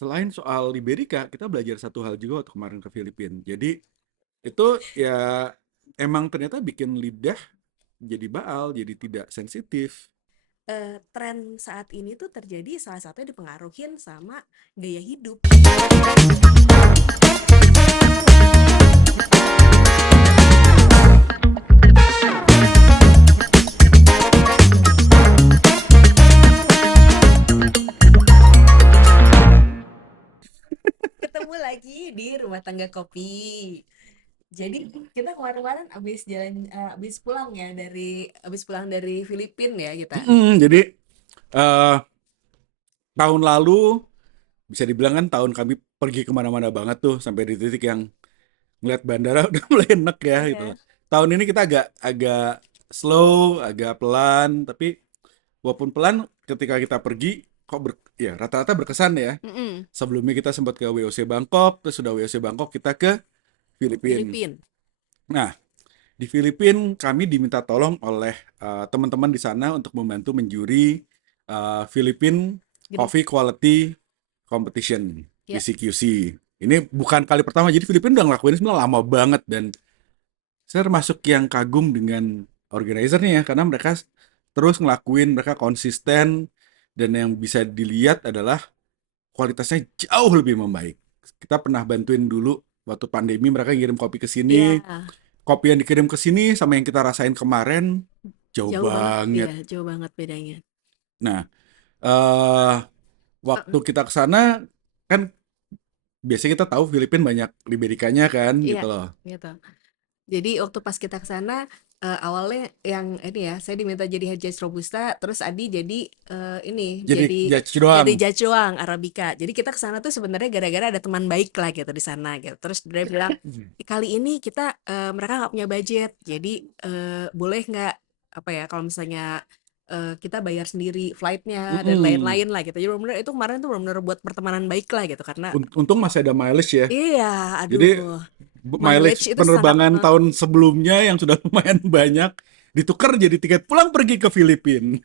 Selain soal Liberika, kita belajar satu hal juga waktu kemarin ke Filipina. Jadi itu ya emang ternyata bikin lidah jadi baal, jadi tidak sensitif. Tren saat ini tuh terjadi salah satunya dipengaruhin sama gaya hidup. Ketemu lagi di Rumah Tangga Kopi. Jadi kita kemarin-kemarin abis pulang dari Filipina ya kita. Jadi eh, tahun lalu bisa dibilang kan tahun kami pergi kemana-mana banget tuh sampai di titik yang ngeliat bandara udah mulai enek ya gitu. Iya. Tahun ini kita agak agak slow, agak pelan, tapi walaupun pelan ketika kita pergi kok ya rata-rata berkesan ya. Mm-mm. Sebelumnya kita sempat ke WOC Bangkok, terus sudah WOC Bangkok kita ke Filipina. Filipina. Nah, di Filipina kami diminta tolong oleh teman-teman di sana untuk membantu menjuri Philippine Gen- Coffee Quality Competition Ya, PCQC. Ini bukan kali pertama, jadi Filipina udah ngelakuin ini sebenarnya lama banget dan saya termasuk yang kagum dengan organizernya ya karena mereka terus ngelakuin, mereka konsisten dan yang bisa dilihat adalah kualitasnya jauh lebih membaik. Kita pernah bantuin dulu waktu pandemi mereka ngirim kopi ke sini, ya, kopi yang dikirim ke sini sama yang kita rasain kemarin jauh jauh banget ya, banget. jauh banget bedanya. Nah, eh waktu Uh, kita ke sana kan biasanya kita tahu Filipina banyak Liberikanya kan iya, gitu loh. gitu. Jadi waktu pas kita ke sana, awalnya yang ini ya, saya diminta jadi head judge Robusta, terus Adi jadi ini Jadi jadi judge jadi doang. judge doang Arabica. Jadi kita ke sana tuh sebenarnya gara-gara ada teman baik lah gitu di sana gitu. Terus dia bilang, kali ini kita mereka nggak punya budget, jadi boleh nggak apa ya kalau misalnya kita bayar sendiri flightnya dan Mm-mm. lain-lain lah gitu. Jadi benar-benar itu kemarin tuh benar-benar buat pertemanan baik lah gitu karena Untung masih ada mileage ya. iya, aduh, Jadi mileage mileage itu sangat penerbangan tahun sebelumnya yang sudah lumayan banyak ditukar jadi tiket pulang pergi ke Filipina.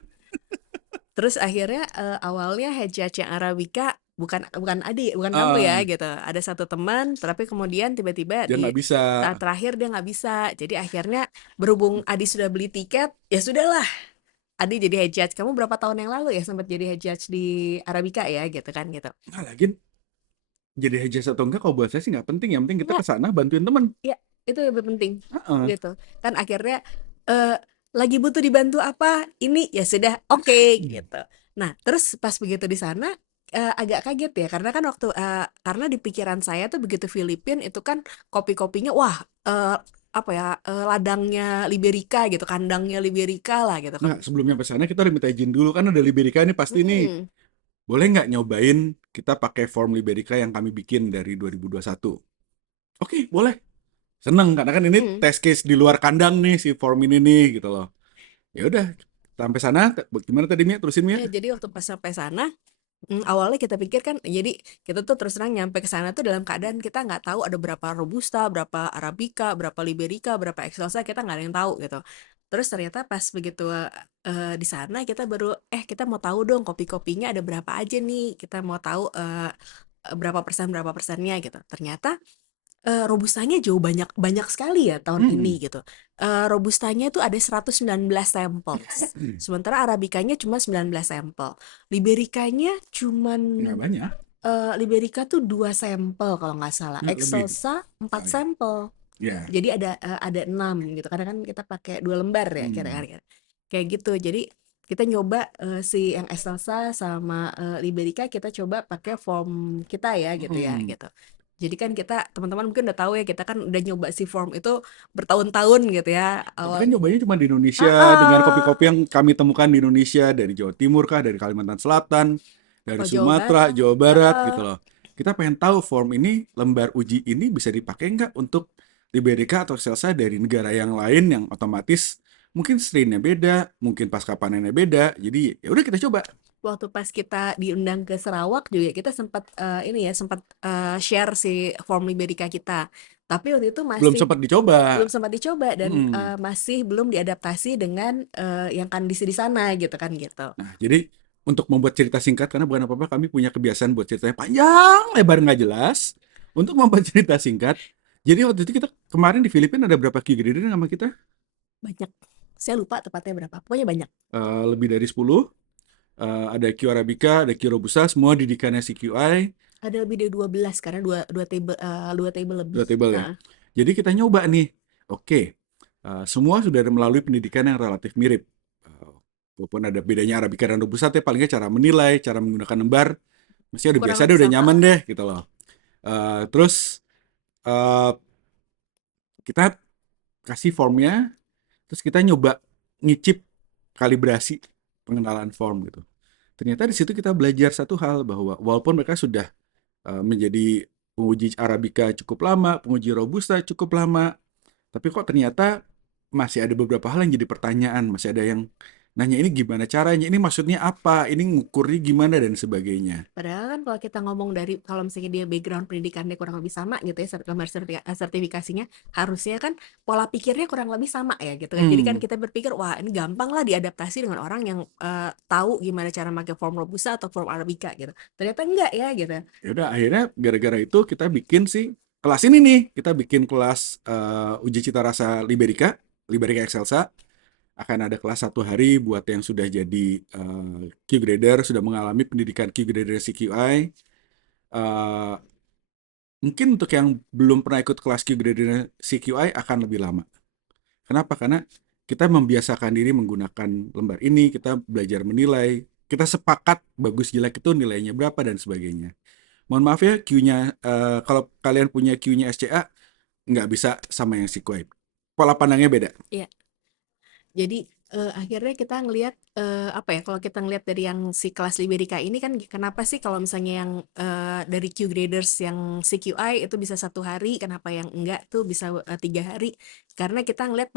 terus akhirnya, awalnya Hejat yang Arabica bukan Adi, bukan kamu ya Ah, gitu. Ada satu teman, tapi kemudian tiba-tiba dia di nggak bisa. saat terakhir dia nggak bisa. Jadi akhirnya berhubung Adi sudah beli tiket, ya sudahlah, Adi jadi head judge. Kamu berapa tahun yang lalu ya sempat jadi head judge di Arabica ya gitu kan gitu. Nah, lagi jadi hijaz atau enggak kalau buat saya sih nggak penting. Yang penting kita ke Enggak, sana bantuin teman. ya itu lebih penting Heeh. gitu. Kan akhirnya lagi butuh dibantu apa? Ini ya sudah oke gitu. Nah, terus pas begitu di sana agak kaget ya karena kan karena di pikiran saya tuh begitu Filipin itu kan kopi-kopinya wah apa ya ladangnya Liberica gitu, kandangnya Liberica lah gitu kan. Nah, sebelum nyampe sana kita udah minta izin dulu kan ada Liberica ini pasti nih. Mm-mm. Boleh nggak nyobain kita pakai form Liberica yang kami bikin dari 2021? Oke, boleh. Seneng karena kan ini Mm. test case di luar kandang nih si form ini nih gitu loh. Ya udah, sampai sana gimana tadi Mia? Terusin Mia? Ya, jadi waktu pas sampai sana awalnya kita pikir kan, jadi kita tuh terus terang nyampe ke sana tuh dalam keadaan kita nggak tahu ada berapa Robusta, berapa Arabica, berapa Liberica, berapa Excelsa, kita nggak ada yang tahu gitu. Terus ternyata pas begitu di sana kita baru, kita mau tahu dong kopi-kopinya ada berapa aja nih, kita mau tahu berapa persennya gitu. Ternyata robustanya jauh banyak banyak sekali ya tahun ini Hmm, gitu. Robustanya tuh ada 119 sampel. Sementara Arabikanya cuma 19 sampel. Liberikanya cuman nggak banyak. Liberica tuh 2 sampel kalau nggak salah. Nggak lebih. Excelsa 4 Oh, ya. sampel. Ya. Jadi ada 6 gitu. Karena kan kita pakai 2 lembar ya Hmm. kira-kira. Kayak gitu. Jadi kita nyoba si yang Excelsa sama Liberica kita coba pakai form kita ya gitu ya Hmm. gitu. Jadi kan kita teman-teman mungkin udah tahu ya kita kan udah nyoba si form itu bertahun-tahun gitu ya Tapi kan awalnya. nyobanya cuma di Indonesia Ah, dengan kopi-kopi ah. yang kami temukan di Indonesia dari Jawa Timur kah, dari Kalimantan Selatan, dari Oh, Jawa Sumatera, Barat. Jawa Ah, Barat ah. gitu loh. Kita pengen tahu form ini, lembar uji ini bisa dipakai nggak untuk Liberica atau Excelsa dari negara yang lain yang otomatis mungkin strain-nya beda, mungkin pasca panennya beda. Jadi ya udah kita coba. Waktu pas kita diundang ke Sarawak juga kita sempat ini ya sempat share si form Liberica kita. Tapi waktu itu Belum masih sempat dicoba. belum sempat dicoba dan Mm. masih belum diadaptasi dengan yang kondisi di sana gitu kan gitu. Nah, jadi untuk membuat cerita singkat, karena bukan apa-apa kami punya kebiasaan buat ceritanya panjang lebar nggak jelas untuk membuat cerita singkat. Jadi waktu itu kita kemarin di Filipina ada berapa Q grader sama kita? Banyak. Saya lupa tepatnya berapa. Pokoknya banyak. Lebih dari 10. Ada Q Arabica, ada Q Robusta, semua didikannya CQI, Ada lebih dari 12 karena dua table lebih. dua table ya. Nah, Jadi kita nyoba nih, oke, semua sudah melalui pendidikan yang relatif mirip. Uh, Walaupun ada bedanya Arabica dan Robusta, tapi paling nggak cara menilai, cara menggunakan lembar, masih udah kurang biasa deh, lebih udah sama nyaman lah. deh gitu loh. Terus uh, kita kasih formnya, terus kita nyoba ngicip kalibrasi pengenalan form gitu. Ternyata di situ kita belajar satu hal, bahwa walaupun mereka sudah menjadi penguji Arabica cukup lama, penguji Robusta cukup lama, tapi kok ternyata masih ada beberapa hal yang jadi pertanyaan, masih ada yang nanya ini gimana caranya, ini maksudnya apa, ini ngukurnya gimana dan sebagainya. Padahal kan kalau kita ngomong dari kalau misalnya dia background pendidikannya kurang lebih sama gitu ya, gambar sertifikasinya harusnya kan pola pikirnya kurang lebih sama ya gitu kan. Jadi kan Hmm, kita berpikir wah ini gampang lah diadaptasi dengan orang yang tahu gimana cara pakai form Robusta atau form Arabica gitu. Ternyata enggak ya gitu. ya udah akhirnya gara-gara itu kita bikin sih kelas ini nih, kita bikin kelas uji cita rasa Liberica, Liberica Excelsa. Akan ada kelas 1 hari buat yang sudah jadi Q grader, sudah mengalami pendidikan Q grader CQI. Eh, Mungkin untuk yang belum pernah ikut kelas Q grader CQI akan lebih lama. Kenapa? Karena kita membiasakan diri menggunakan lembar ini, kita belajar menilai, kita sepakat bagus jelek itu nilainya berapa dan sebagainya. Mohon maaf ya, Q-nya, kalau kalian punya Q-nya SCA, nggak bisa sama yang CQI. Pola pandangnya beda. Iya. Jadi akhirnya kita ngelihat apa ya kalau kita ngelihat dari yang si kelas Liberica ini kan kenapa sih kalau misalnya yang dari Q graders yang CQI itu bisa 1 hari, kenapa yang enggak tuh bisa 3 hari? Karena kita ngelihat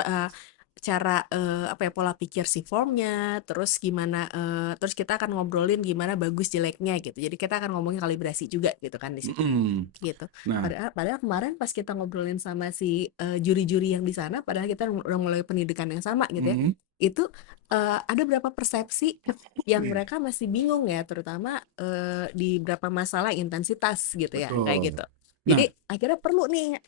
cara apa ya pola pikir si formnya, terus gimana terus kita akan ngobrolin gimana bagus jeleknya gitu. Jadi kita akan ngomongin kalibrasi juga gitu kan di situ. Mm-mm. Gitu. Nah, Padahal kemarin pas kita ngobrolin sama si juri-juri yang di sana, padahal kita udah mulai pendidikan yang sama gitu ya. mm, Itu ada beberapa persepsi yang mereka masih bingung ya, terutama di beberapa masalah intensitas gitu ya, kayak betul. gitu. Nah, Jadi akhirnya perlu nih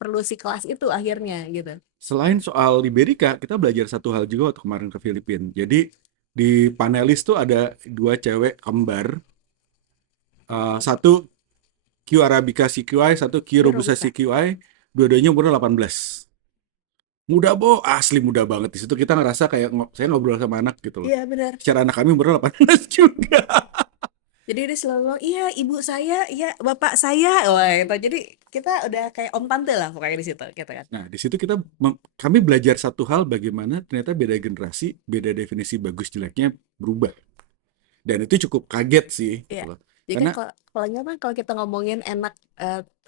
perlu si kelas itu akhirnya gitu. selain soal Liberica, kita belajar satu hal juga waktu kemarin ke Filipina. Jadi di panelis tuh ada 2 cewek kembar, satu Q Arabica CQI, satu Q Dia Robusta robusta. CQI, dua-duanya umurnya 18. Muda bo, asli muda banget. Di situ kita ngerasa kayak saya ngobrol sama anak gitu loh. Iya benar. Secara anak kami umurnya 18 juga. Jadi dia selalu ngomong, iya ibu saya, iya bapak saya, wah itu. Jadi kita udah kayak om tante lah pokoknya di situ, gitu kan. Nah, di situ kami belajar satu hal, bagaimana ternyata beda generasi, beda definisi bagus jeleknya berubah. Dan itu cukup kaget sih Iya. gitu loh. Jadi kan Karena kalau nggak kalau kita ngomongin enak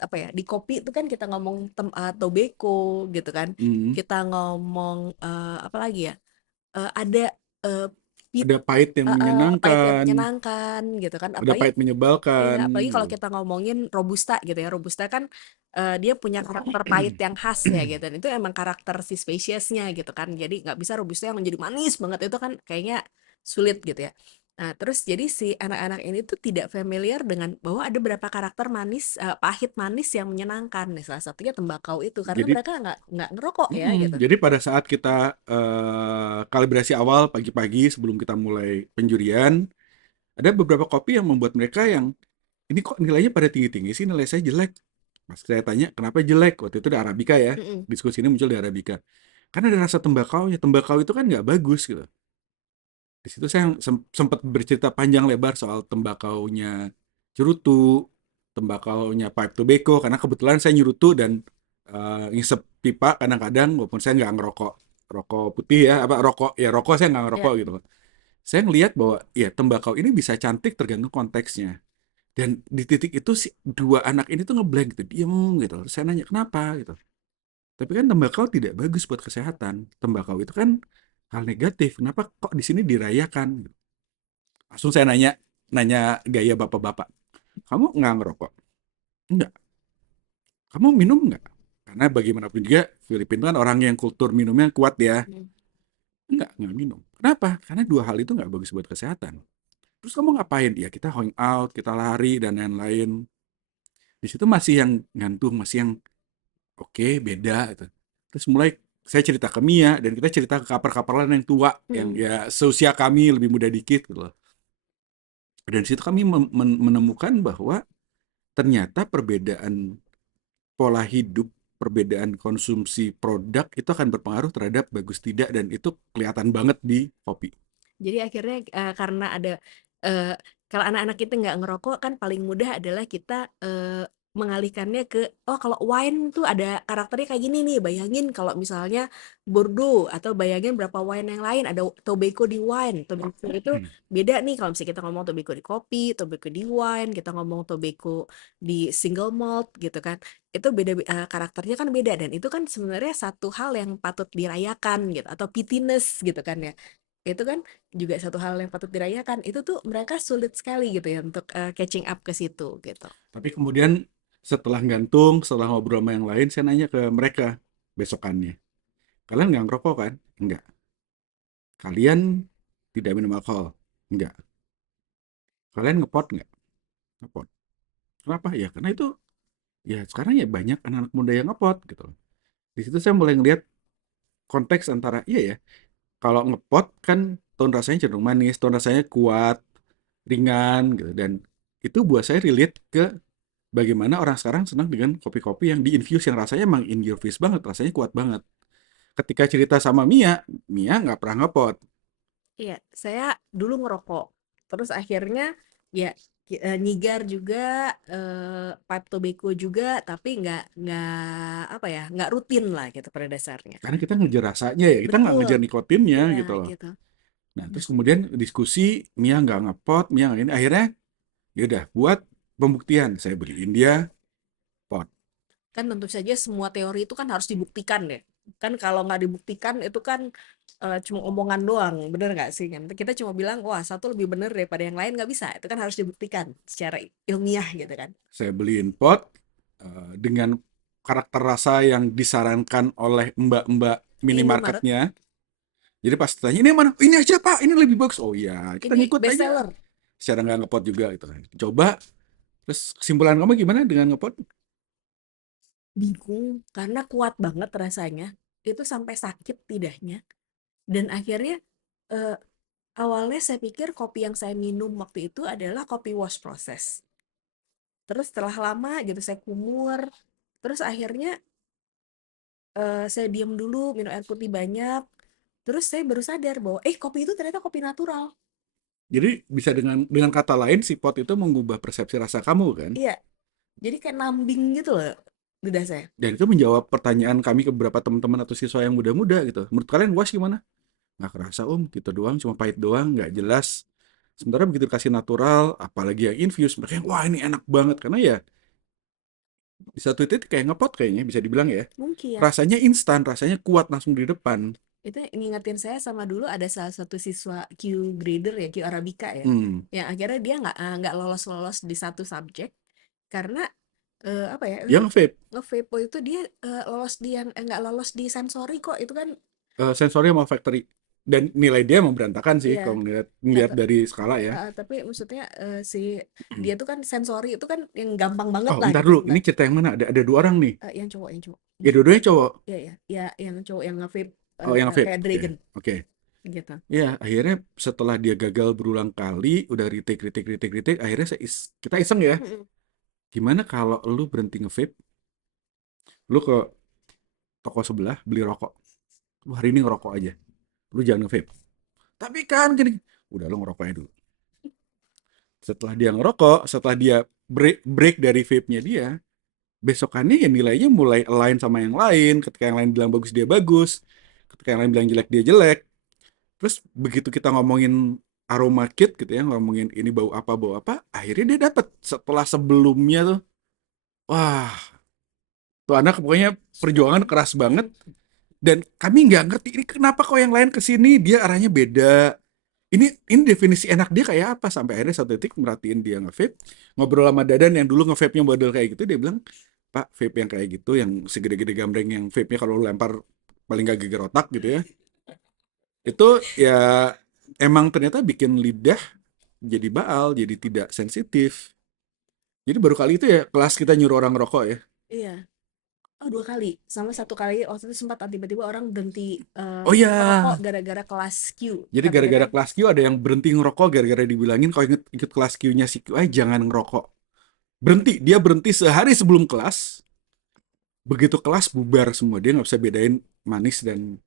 apa ya di kopi itu kan kita ngomong tobacco gitu kan. mm, Kita ngomong apa lagi ya? Ada eh, pit ada pahit yang pahit yang menyenangkan, menyenangkan gitu kan. ada Apalagi pahit menyebalkan iya, apalagi kalau gitu. kita ngomongin robusta gitu ya. Robusta kan dia punya karakter pahit yang khas ya gitu. Dan itu emang karakter si spesiesnya gitu kan. Jadi nggak bisa robusta yang menjadi manis banget itu kan kayaknya sulit gitu ya. Nah, terus jadi si anak-anak ini tuh tidak familiar dengan bahwa ada beberapa karakter manis, pahit manis yang menyenangkan. Nih, salah satunya tembakau itu karena Jadi mereka nggak ngerokok ya gitu. jadi pada saat kita kalibrasi awal pagi-pagi sebelum kita mulai penjurian, ada beberapa kopi yang membuat mereka yang ini kok nilainya pada tinggi-tinggi sih, nilai saya jelek. Pas saya tanya kenapa jelek, waktu itu di Arabica ya, Mm-mm. diskusi ini muncul di Arabica. Karena ada rasa tembakaunya, tembakau itu kan nggak bagus gitu. Di situ saya sempat bercerita panjang lebar soal tembakaunya cerutu, tembakaunya pipe tobacco, karena kebetulan saya nyurutu dan ngisep pipa kadang-kadang, walaupun saya nggak ngerokok rokok putih ya, apa rokok ya rokok saya nggak Ya, ngerokok gitu loh. Saya ngelihat bahwa ya tembakau ini bisa cantik tergantung konteksnya. Dan di titik itu si 2 anak ini tuh ngeblank gitu, diem gitu. Terus saya nanya kenapa gitu. Tapi kan tembakau tidak bagus buat kesehatan. Tembakau itu kan hal negatif. Kenapa kok di sini dirayakan? Langsung saya nanya, nanya gaya bapak-bapak. Kamu nggak ngerokok? Enggak. Kamu minum nggak? Karena bagaimanapun juga Filipina kan orang yang kultur minumnya kuat ya. mm, Enggak minum. Kenapa? Karena 2 hal itu nggak bagus buat kesehatan. Terus kamu ngapain? Ya kita hangout, kita lari dan lain-lain. Di situ masih yang ngantung, masih yang oke, beda gitu. Terus mulai saya cerita ke Mia dan kita cerita ke kapal-kapal lain yang tua, yang Mm-mm. ya seusia kami lebih muda dikit gitu loh. Dan di situ kami menemukan bahwa ternyata perbedaan pola hidup, perbedaan konsumsi produk itu akan berpengaruh terhadap bagus tidak dan itu kelihatan banget di kopi. Jadi akhirnya karena ada eh, kalau anak-anak kita nggak ngerokok kan paling mudah adalah kita mengalihkannya ke oh kalau wine tuh ada karakternya kayak gini nih. Bayangin kalau misalnya Bordeaux atau bayangin berapa wine yang lain ada tobacco di wine. Tobacco itu beda nih kalau misalnya kita ngomong tobacco di kopi, tobacco di wine, kita ngomong tobacco di single malt gitu kan. Itu beda karakternya kan beda dan itu kan sebenarnya satu hal yang patut dirayakan gitu atau pittiness gitu kan ya. Itu kan juga satu hal yang patut dirayakan. Itu tuh mereka sulit sekali gitu ya untuk catching up ke situ gitu. Tapi kemudian setelah gantung, setelah ngobrol sama yang lain, saya nanya ke mereka besokannya. Kalian nggak ngerokok kan? Enggak. Kalian tidak minum alkohol? Enggak. Kalian ngepot nggak? Ngepot. Kenapa? Ya karena itu, ya sekarang ya banyak anak-anak muda yang ngepot gitu loh. Di situ saya mulai ngeliat konteks antara, iya ya, kalau ngepot kan tone rasanya cenderung manis, tone rasanya kuat, ringan gitu. Dan itu buat saya relate ke bagaimana orang sekarang senang dengan kopi-kopi yang di-infuse yang rasanya emang in your face banget, rasanya kuat banget. Ketika cerita sama Mia, Mia nggak pernah ngepot. Iya, saya dulu ngerokok. Terus akhirnya ya nyigar juga pipe tobacco juga tapi nggak apa ya nggak rutin lah gitu pada dasarnya. Karena kita ngejar rasanya ya, kita nggak Betul. ngejar nikotinnya Iya gitu loh. gitu. Nah, Nah, terus kemudian diskusi, Mia nggak ngepot, Mia nggak ini. Akhirnya, ya udah buat pembuktian. Saya beliin dia pot. kan tentu saja semua teori itu kan harus dibuktikan deh. Kan kalau nggak dibuktikan itu kan cuma omongan doang, bener nggak sih? Kan kita cuma bilang, wah satu lebih bener daripada yang lain nggak bisa. Itu kan harus dibuktikan secara ilmiah gitu kan. Saya beliin pot dengan karakter rasa yang disarankan oleh mbak-mbak Indomaret, minimarketnya. Jadi pas tanya, ini mana? Ini aja pak, ini lebih bagus. Oh iya, kita ini ngikut best aja. seller. Secara nggak ngepot juga gitu. Coba, terus kesimpulan kamu gimana dengan ngepot? Bingung karena kuat banget rasanya. Itu sampai sakit lidahnya. Dan akhirnya eh, awalnya saya pikir kopi yang saya minum waktu itu adalah kopi wash process. Terus setelah lama gitu saya kumur. Terus akhirnya saya diam dulu, minum air putih banyak. Terus saya baru sadar bahwa kopi itu ternyata kopi natural. Jadi bisa dengan kata lain si pot itu mengubah persepsi rasa kamu kan? Iya, jadi kayak nambing gitu loh lidah saya. Dan itu menjawab pertanyaan kami ke beberapa teman-teman atau siswa yang muda-muda gitu. Menurut kalian wash gimana? Nggak kerasa gitu doang, cuma pahit doang, nggak jelas. Sementara begitu dikasih natural, apalagi yang infuse, mereka yang, wah ini enak banget. Karena ya di satu titik kayak ngepot kayaknya bisa dibilang ya. Mungkin. Rasanya instan, rasanya kuat langsung di depan. Itu ngingetin saya sama dulu ada salah satu siswa Q grader ya, Q Arabica ya. Hmm. Yang akhirnya dia nggak lolos-lolos di satu subjek karena apa ya Yang vape, nge-vape itu dia lolos di yang nggak lolos di sensori kok itu kan sensori sama factory. Dan nilai dia emang berantakan sih iya kalau ngeliat, nggak ngeliat dari skala ya. tapi maksudnya si dia tuh kan sensori itu kan yang gampang banget Oh, lah bentar gitu dulu. Ini sebenarnya. cerita yang mana? Ada dua orang nih. Yang cowok Ya, dua-duanya cowok. ya ya ya yang cowok yang nge-vape Oh, yang vape. kayak Oke, Dragon oke. gitu. Ya, akhirnya setelah dia gagal berulang kali, udah retake, retake, retake, retake, akhirnya kita iseng ya. Mm-mm. Gimana kalau lu berhenti nge-vape, lu ke toko sebelah beli rokok. Lu hari ini ngerokok aja. Lu jangan nge-vape. Tapi kan gini, udah lu ngerokok aja dulu. Setelah dia ngerokok, setelah dia break dari vape-nya dia, besokannya ya nilainya mulai align sama yang lain. Ketika yang lain bilang bagus, dia bagus. Ketika yang lain bilang jelek, dia jelek. Terus begitu kita ngomongin aroma kit gitu ya, ngomongin ini bau apa, akhirnya dia dapat setelah sebelumnya tuh, wah, tuh anak pokoknya perjuangan keras banget dan kami nggak ngerti ini kenapa kok yang lain kesini dia arahnya beda. Ini definisi enak dia kayak apa sampai akhirnya satu titik merhatiin dia nge-vape, ngobrol sama Dadan yang dulu nge-vape-nya model kayak gitu, dia bilang, Pak, vape yang kayak gitu, yang segede-gede gambreng yang vape-nya kalau lu lempar paling gak geger otak gitu ya, itu ya emang ternyata bikin lidah jadi baal, jadi tidak sensitif. Jadi baru kali itu ya kelas kita nyuruh orang ngerokok ya. Iya. Oh, 2 kali. Sama satu kali waktu itu sempat tiba-tiba orang berhenti Oh iya, merokok gara-gara kelas Q. jadi Kata kita, gara-gara kelas Q ada yang berhenti ngerokok gara-gara dibilangin kalau ikut kelas Q-nya si QI jangan ngerokok. Berhenti, dia berhenti sehari sebelum kelas. Begitu kelas bubar semua, dia nggak bisa bedain manis dan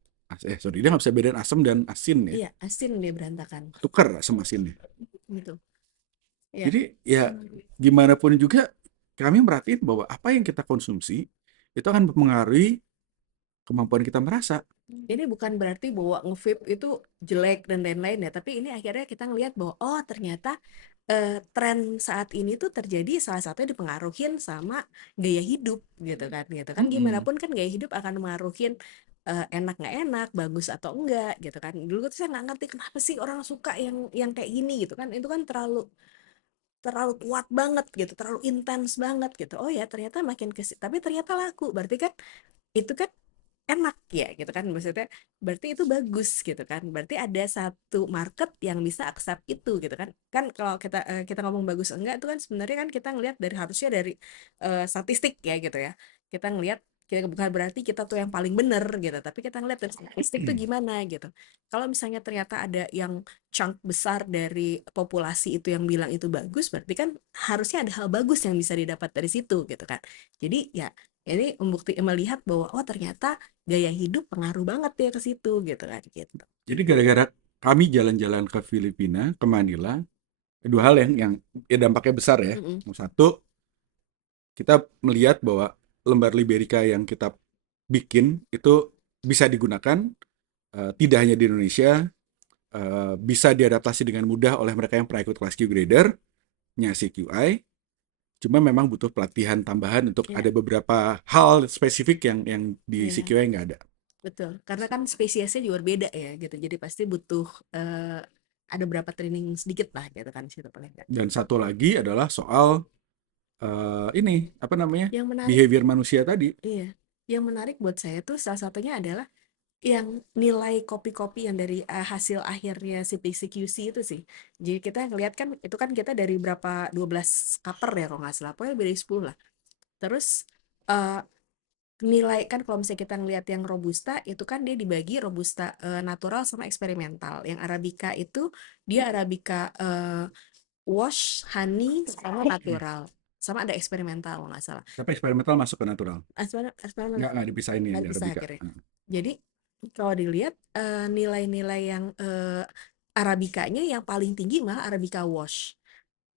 sorry, dia nggak bisa bedain asam dan asin ya. iya, asin dia berantakan. Tukar asam asinnya. Gitu. Ya. Jadi ya gimana pun juga kami merhatiin bahwa apa yang kita konsumsi itu akan mempengaruhi kemampuan kita merasa. Ini bukan berarti bahwa nge-vape itu jelek dan lain-lain ya, tapi ini akhirnya kita ngelihat bahwa oh ternyata tren saat ini tuh terjadi salah satunya dipengaruhin sama gaya hidup gitu kan gitu kan gimana Mm-mm. pun kan gaya hidup akan mengaruhin enak nggak enak bagus atau enggak gitu kan dulu tuh saya nggak ngerti kenapa sih orang suka yang kayak gini gitu kan itu kan terlalu terlalu kuat banget gitu terlalu intens banget gitu oh ya ternyata makin tapi ternyata laku berarti kan itu kan enak ya gitu kan maksudnya berarti itu bagus gitu kan berarti ada satu market yang bisa accept itu gitu kan kan kalau kita ngomong bagus enggak itu kan sebenarnya kan kita ngelihat dari harusnya dari statistik ya gitu ya kita ngelihat kita bukan berarti kita tuh yang paling bener gitu tapi kita ngelihat dari statistik tuh gimana gitu kalau misalnya ternyata ada yang chunk besar dari populasi itu yang bilang itu bagus berarti kan harusnya ada hal bagus yang bisa didapat dari situ gitu kan jadi ya ini melihat bahwa oh ternyata gaya hidup pengaruh banget ya ke situ gitu kan gitu. Jadi gara-gara kami jalan-jalan ke Filipina, ke Manila, dua hal yang ya dampaknya besar ya. Mm-mm. Satu, kita melihat bahwa lembar Liberica yang kita bikin itu bisa digunakan tidak hanya di Indonesia, bisa diadaptasi dengan mudah oleh mereka yang pernah ikut kelas Q grader-nya CQI. Cuma memang butuh pelatihan tambahan untuk Ya, ada beberapa hal spesifik yang di ya, CQI nggak ada. betul. Karena kan spesiesnya juga berbeda ya gitu. Jadi pasti butuh ada berapa training sedikit lah gitu kan situ paling enggak. Dan satu lagi adalah soal ini apa namanya Yang menarik, behavior manusia tadi. iya. Yang menarik buat saya tuh salah satunya adalah yang nilai kopi-kopi yang dari hasil akhirnya si PCQC itu sih. Jadi kita ngelihat kan itu kan kita dari berapa 12 cover ya kalau nggak salah. Pokoknya lebih dari 10 lah. Terus eh, nilai kan kalau misalnya kita ngelihat yang robusta itu kan dia dibagi robusta natural sama eksperimental. Yang arabica itu dia arabica wash, honey sama natural. Sama ada eksperimental kalau nggak salah. Tapi eksperimental masuk ke natural. Eksperimental Nggak dipisahin ya nggak di bisa Arabica. akhirnya. Jadi kalau dilihat nilai-nilai yang arabikanya yang paling tinggi malah arabica wash.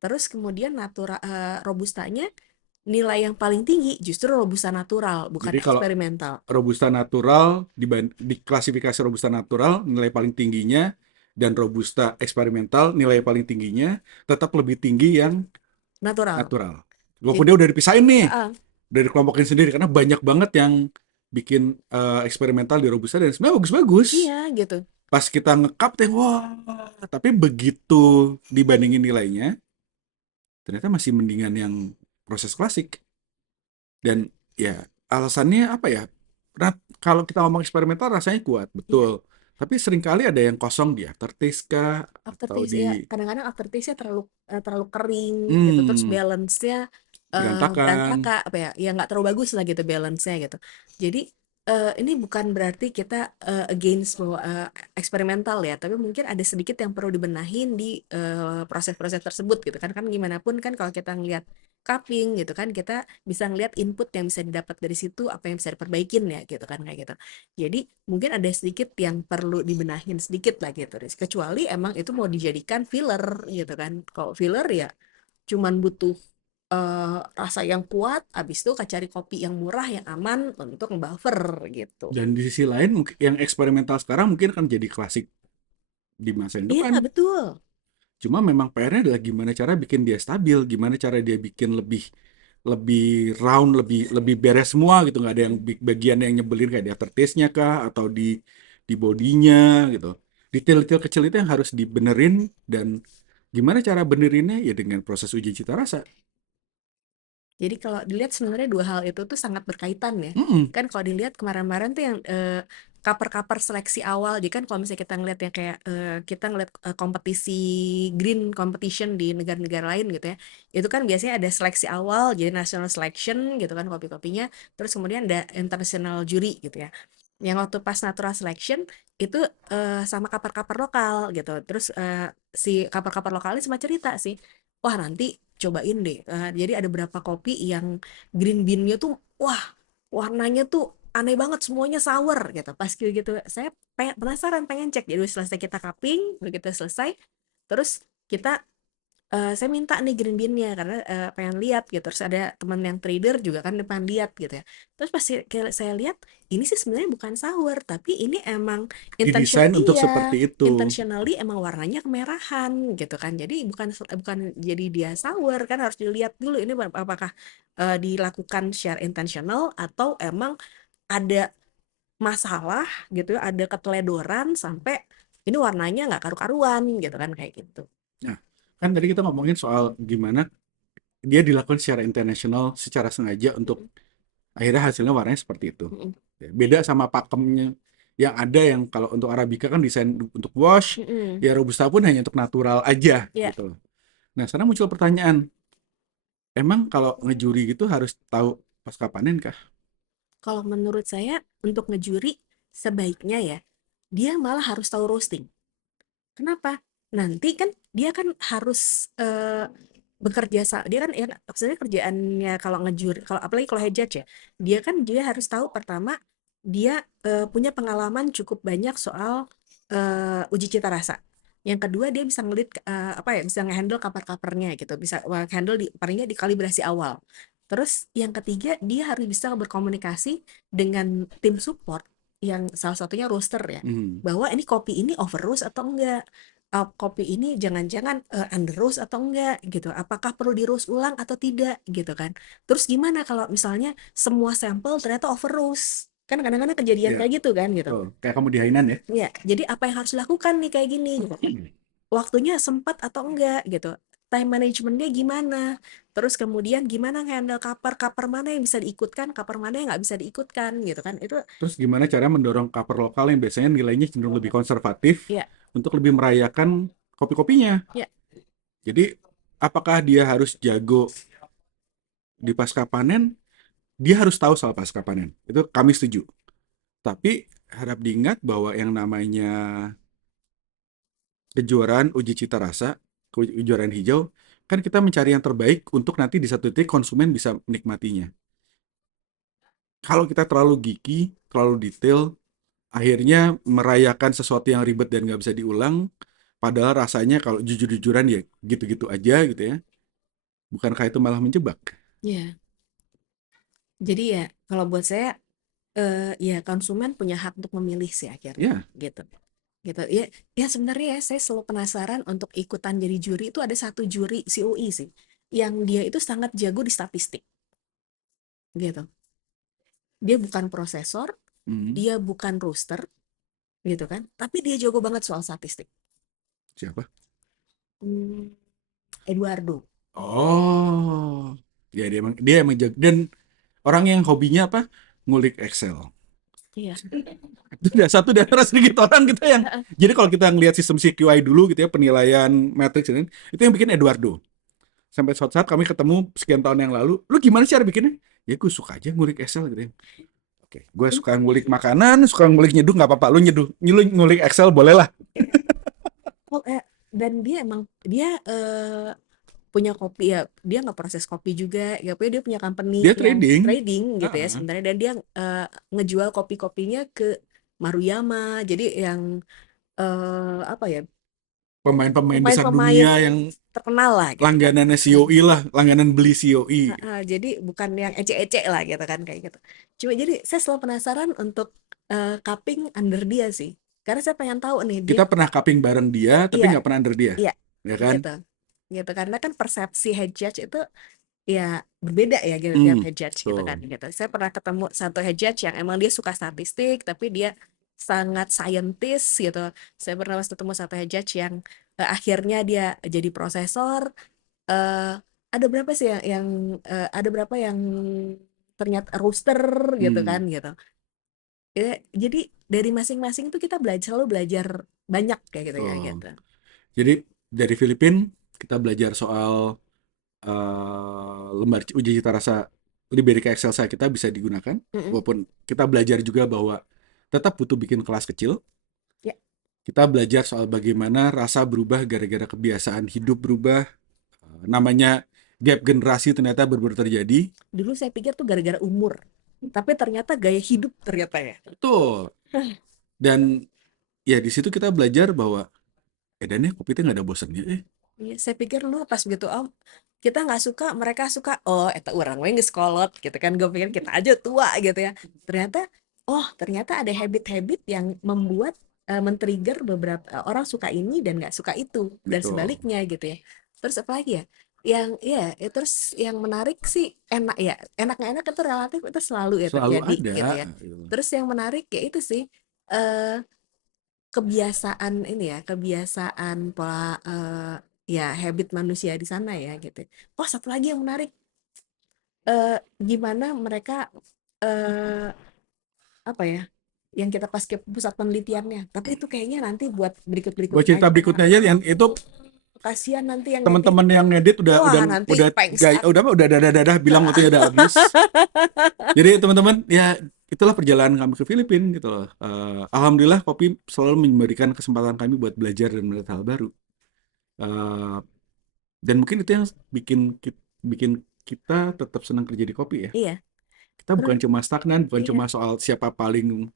Terus kemudian robustanya nilai yang paling tinggi justru robusta natural, bukan Jadi kalau eksperimental. robusta natural di klasifikasi robusta natural nilai paling tingginya dan robusta eksperimental nilai paling tingginya tetap lebih tinggi yang Natural. natural. Walaupun Jadi, dia udah dipisahin nih, ah, udah dikelompokin sendiri karena banyak banget yang bikin eksperimental di robusta dan sebenarnya bagus-bagus. iya gitu. Pas kita ngekap teh wah, tapi begitu dibandingin nilainya ternyata masih mendingan yang proses klasik. Dan ya alasannya apa ya? Kalau kita ngomong eksperimental rasanya kuat, Iya, betul. Tapi seringkali ada yang kosong di aftertaste kah atau aftertaste ya di kadang-kadang aftertaste-nya terlalu kering gitu. Terus hmm, balance-nya berantakan. berantakan apa ya? Ya nggak terlalu bagus lah gitu balance-nya gitu. Jadi ini bukan berarti kita against bahwa eksperimental ya, tapi mungkin ada sedikit yang perlu dibenahin di proses-proses tersebut gitu kan. Kan gimana pun kan kalau kita ngelihat cupping gitu kan kita bisa ngelihat input yang bisa didapat dari situ apa yang bisa diperbaikin ya gitu kan kayak gitu. Jadi mungkin ada sedikit yang perlu dibenahin sedikit lah gitu. Kecuali emang itu mau dijadikan filler gitu kan. Kalau filler ya cuman butuh rasa yang kuat, abis itu cari kopi yang murah, yang aman untuk ngebuffer gitu. Dan di sisi lain yang eksperimental sekarang mungkin akan jadi klasik di masa yang depan. Iya, betul. Cuma memang PR-nya adalah gimana cara bikin dia stabil, gimana cara dia bikin lebih lebih round, lebih lebih beres semua gitu, nggak ada yang bagian yang nyebelin kayak di aftertaste-nya kah atau di bodinya gitu. Detail-detail kecil itu yang harus dibenerin dan gimana cara benerinnya ya dengan proses uji cita rasa. Jadi kalau dilihat sebenarnya dua hal itu tuh sangat berkaitan ya. Mm-mm. Kan kalau dilihat kemarin-kemarin tuh yang cover-cover seleksi awal. Jadi kan kalau misalnya kita ngeliat yang kayak kita ngeliat kompetisi green competition di negara-negara lain gitu ya, itu kan biasanya ada seleksi awal, jadi national selection gitu kan kopi-kopinya, terus kemudian ada international jury gitu ya. Yang waktu pas natural selection itu sama cover-cover lokal gitu. Terus si cover-cover lokal ini sempat cerita sih, wah nanti cobain deh. Jadi ada beberapa kopi yang green bean-nya tuh, wah warnanya tuh aneh banget, semuanya sour gitu. Pas gitu saya penasaran, pengen cek. Jadi selesai kita cupping, begitu selesai, terus kita saya minta nih green bean-nya karena pengen lihat gitu. Terus ada teman yang trader juga kan depan lihat gitu ya. Terus pas saya lihat, ini sih sebenarnya bukan sour, tapi ini emang Didesain untuk iya, seperti itu. intentionally emang warnanya kemerahan gitu kan. Jadi bukan bukan jadi dia sour, kan harus dilihat dulu ini apakah dilakukan secara intentional atau emang ada masalah gitu ya, ada keteledoran sampai ini warnanya nggak karu-karuan gitu kan, kayak gitu. Nah, kan tadi kita ngomongin soal gimana dia dilakukan secara internasional, secara sengaja untuk Mm-mm, akhirnya hasilnya warnanya seperti itu. mm-mm, Beda sama pakemnya yang ada, yang kalau untuk Arabica kan desain untuk wash, mm-mm. ya Robusta pun hanya untuk natural aja Ya, gitu loh. Nah, sekarang muncul pertanyaan, emang kalau ngejuri gitu harus tahu pasca panen kah? kalau menurut saya untuk ngejuri sebaiknya ya dia malah harus tahu roasting. Kenapa? Nanti kan dia kan harus bekerja dia kan ya sebenarnya kerjaannya kalau ngejuri, kalau apalagi kalau head judge ya, dia harus tahu pertama dia punya pengalaman cukup banyak soal uji cita rasa. Yang kedua dia bisa ngelit apa ya, bisa ngehandle cover-covernya gitu, bisa handle di paling nggak di kalibrasi awal. Terus yang ketiga dia harus bisa berkomunikasi dengan tim support yang salah satunya roaster ya, Hmm. bahwa ini kopi ini over roast atau enggak, kopi ini jangan-jangan under roast atau enggak gitu, apakah perlu di roast ulang atau tidak gitu kan. Terus gimana kalau misalnya semua sampel ternyata over roast, kan kadang-kadang kejadian Ya, kayak gitu kan gitu betul. Kayak kamu di Hainan ya. ya. Jadi apa yang harus dilakukan nih kayak gini gitu, waktunya sempat atau enggak gitu, time managementnya gimana, terus kemudian gimana handle cover mana yang bisa diikutkan, cover mana yang nggak bisa diikutkan gitu kan, itu Terus gimana cara mendorong cover lokal yang biasanya nilainya cenderung lebih konservatif ya. untuk lebih merayakan kopi-kopinya? Ya, Jadi, apakah dia harus jago di pasca panen? Dia harus tahu soal pasca panen. Itu kami setuju. Tapi harap diingat bahwa yang namanya kejuaraan uji cita rasa, kejuaraan hijau, kan kita mencari yang terbaik untuk nanti di satu titik konsumen bisa menikmatinya. Kalau kita terlalu geeky, terlalu detail, akhirnya merayakan sesuatu yang ribet dan nggak bisa diulang, padahal rasanya kalau jujur-jujuran ya gitu-gitu aja gitu ya. Bukankah itu malah menjebak? ya. Jadi ya kalau buat saya ya konsumen punya hak untuk memilih sih akhirnya Ya, gitu. Gitu. Ya, ya sebenarnya ya saya selalu penasaran untuk ikutan jadi juri. Itu ada satu juri COE sih yang dia itu sangat jago di statistik gitu. Dia bukan prosesor, hmm, dia bukan roaster gitu kan, tapi dia jago banget soal statistik. siapa? Hmm, Eduardo. Oh, ya dia emang jago. Dan orang yang hobinya apa? Ngulik Excel. Iya. Itu udah satu dari sedikit orang kita yang, jadi kalau kita ngelihat sistem CQI dulu gitu ya, penilaian matriks ini, itu yang bikin Eduardo. Sampai suatu saat kami ketemu sekian tahun yang lalu, lu gimana sih cara bikinnya? Ya gue suka aja ngulik Excel gitu ya. Oke, gue suka ngulik makanan, suka ngulik nyeduh, nggak apa-apa. Lu nyeduh, lu ngulik Excel boleh lah. Oh, dan dia emang dia punya kopi ya, dia nggak proses kopi juga ya, dia punya company Dia yang trading. trading gitu ya Ah, sebenarnya, dan dia ngejual kopi-kopinya ke Maruyama, jadi yang apa ya, pemain-pemain besar pemain-pemain dunia yang terkenal lah gitu kan. langganan COI lah, langganan beli COI. Jadi bukan yang ecek-ecek lah gitu kan, kayak gitu. Cuma jadi saya selalu penasaran untuk cupping under dia sih, karena saya pengen tahu nih dia. Kita pernah cupping bareng dia, tapi Iya, nggak pernah under dia, iya ya kan? gitu, gitu karena kan persepsi head judge itu ya berbeda ya gitu, tiap Hmm, head judge gitu kan tuh. gitu. Saya pernah ketemu satu head judge yang emang dia suka statistik tapi dia sangat scientist gitu. Saya pernah ketemu satu head judge yang akhirnya dia jadi prosesor. eh ada berapa sih ada berapa yang ternyata rooster gitu kan Hmm. gitu. Ya, jadi dari masing-masing tuh kita selalu belajar banyak kayak gitu ya Betul. gitu. Jadi dari Filipina kita belajar soal lembar uji cita rasa Liberica Excelsa kita bisa digunakan, Mm-mm. walaupun kita belajar juga bahwa tetap butuh bikin kelas kecil. Ya, Kita belajar soal bagaimana rasa berubah gara-gara kebiasaan hidup berubah. Namanya gap generasi ternyata benar-benar terjadi. dulu saya pikir tuh gara-gara umur, tapi ternyata gaya hidup ternyata ya. Betul. Dan ya di situ kita belajar bahwa edannya kopi itu nggak ada bosannya. Iya, saya pikir lu pas gitu om, kita nggak suka, mereka suka. Oh, eta orang we geus kolot gitu kan. Gue pikir kita aja tua gitu ya. Ternyata, oh ternyata ada habit-habit yang membuat men-trigger beberapa orang suka ini dan nggak suka itu dan Betul. sebaliknya gitu ya. Terus apa lagi ya? Yang terus yang menarik sih enak ya. Enak nggak enak itu relatif, itu selalu ya Selalu terjadi ada. gitu ya. Terus yang menarik ya itu sih eh kebiasaan ini ya, kebiasaan pola ya habit manusia di sana ya gitu. Oh, satu lagi yang menarik, gimana mereka eh apa ya, yang kita pas ke pusat penelitiannya. Tapi itu kayaknya nanti buat Buat berikut-berikutnya cerita aja. berikutnya aja yang itu Kasihan nanti yang ngedit. teman-teman yang ngedit Wah, nanti udah pengsan. udah dadah bilang waktunya udah habis. Jadi teman-teman ya itulah perjalanan kami ke Filipina gitu loh. Alhamdulillah kopi selalu memberikan kesempatan kami buat belajar dan melihat hal baru. Eh, dan mungkin itu yang bikin kita tetap senang kerja di kopi ya. Iya, Kita bukan terus cuma stagnan, bukan iya. cuma soal siapa paling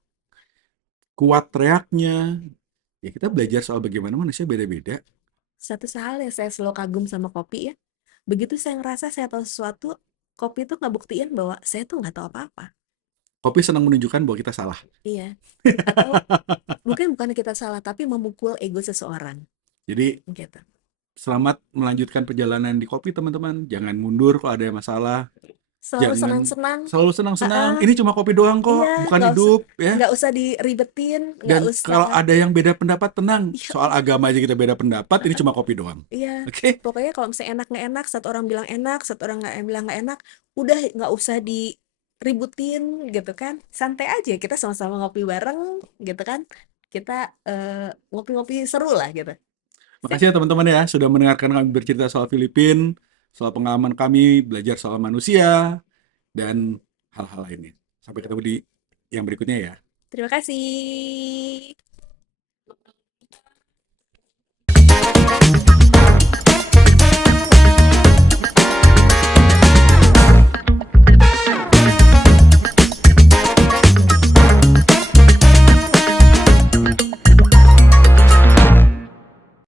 kuat teriaknya. Ya kita belajar soal bagaimana manusia beda-beda. Satu hal yang saya selalu kagum sama kopi ya. Begitu saya ngerasa saya tahu sesuatu, kopi itu nggak buktiin bahwa saya tuh nggak tahu apa-apa. Kopi senang menunjukkan bahwa kita salah. Iya. Atau bukan kita salah, tapi memukul ego seseorang. Jadi Gitu. selamat melanjutkan perjalanan di kopi teman-teman. Jangan mundur kalau ada masalah. Selalu Jangan senang-senang. selalu senang-senang. Heeh. Ini cuma kopi doang Iya, kok, bukan hidup ya. nggak usah diribetin, nggak Dan usah. kalau ada yang beda pendapat, tenang. Iya, Soal agama aja kita beda pendapat, ini cuma kopi doang. iya. Oke? Pokoknya kalau misalnya enak nggak enak, satu orang bilang enak, satu orang nggak bilang nggak enak, udah nggak usah diributin gitu kan. Santai aja, kita sama-sama ngopi bareng gitu kan. Kita ngopi-ngopi seru lah gitu. Sip. Makasih ya teman-teman ya sudah mendengarkan kami bercerita soal Filipina, soal pengalaman kami belajar soal manusia dan hal-hal lainnya. Sampai ketemu di yang berikutnya ya. Terima kasih.